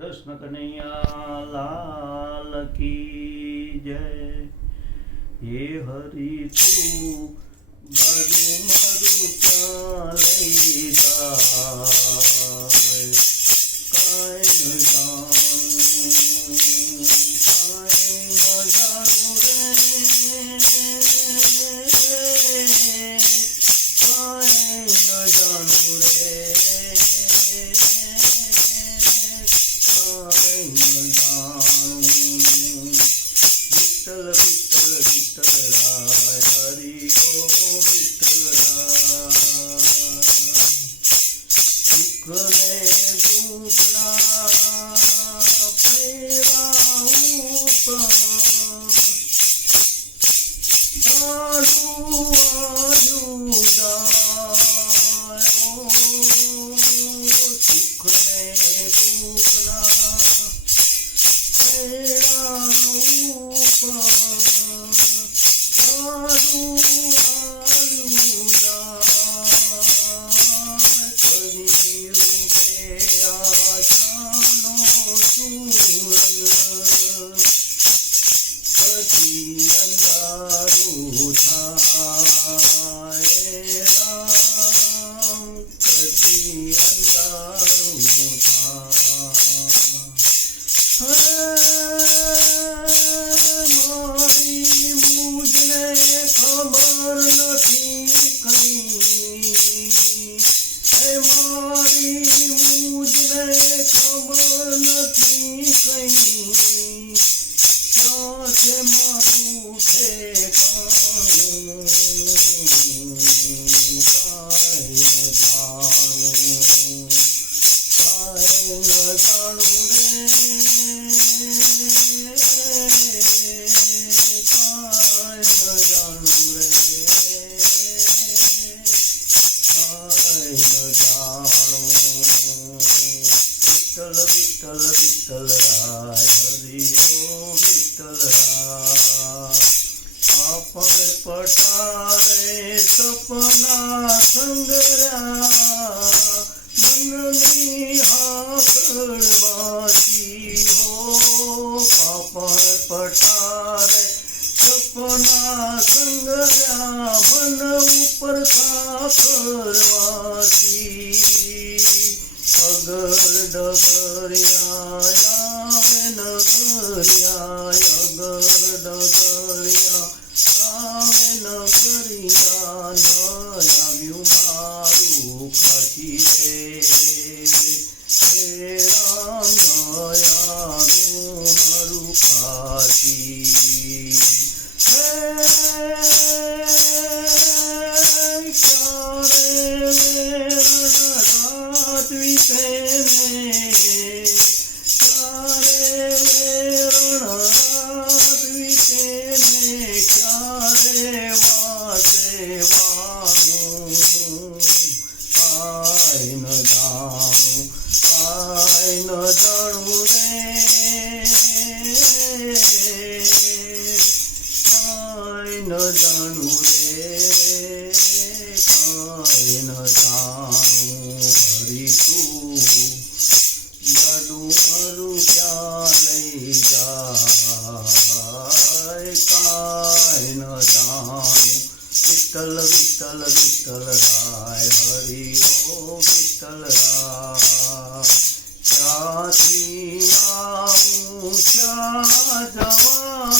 कृष्ण कन्हैया लाल की जय। हे हरि तू बड़ू मरु क्या लई जाय, काई न जानू रे, काई न जानू रे, काई न जानू। विठ्ठल विठ्ठल विठ्ठल राय, हरि ओ विठ्ठल राय। सुख ने दुखना पैराऊप, दारू आयु जाय। सुख ने दुखना पैराऊप, दारू आयु जाय। करियु बे आजानो सूरज, कदी अंधारू थाय राम, कदी अंधारू थाय। मारी मुझने खबर नहीं कहीं, मारी मुझने खबर नहीं कहीं, क्या से मारू ठेकाणू, काई न जानू, काई न जानू रे, काई न जानू रे, काई न जानू। विठ्ठल विठ्ठल विठ्ठल राय, हरि ओ विठ्ठल राय। आपने पटारे सपना संगरा, मननी हाकड़वासी हो। आपने पटारे सपना संगरा, मन ऊपर साकरवासी। अगर डगरिया आवे नगरिया, अगर डगरिया आवे नगरिया, न આવ્યું મારું કાશી રે, હે રામ ન આવ્યું મારું કાશી। ક્યારે રાત વિશે મેં, ક્યારે રાત વિશે મેં, ક્યારે વાસે વાણું, કાઈ ન જાણું, કાઈ ન જાણું રે, કાઈ ન જાણું રે, કાઈ ન જાણું। હરિ તું બડું મરું ક્યાં લઈ જાય, કાઈ ન જાણું। વિઠ્ઠલ વિઠ્ઠલ વિઠ્ઠલ રાય, હરિ ઓ વિઠ્ઠલ રાય। ક્યાંથી આવું ક્યાં જવા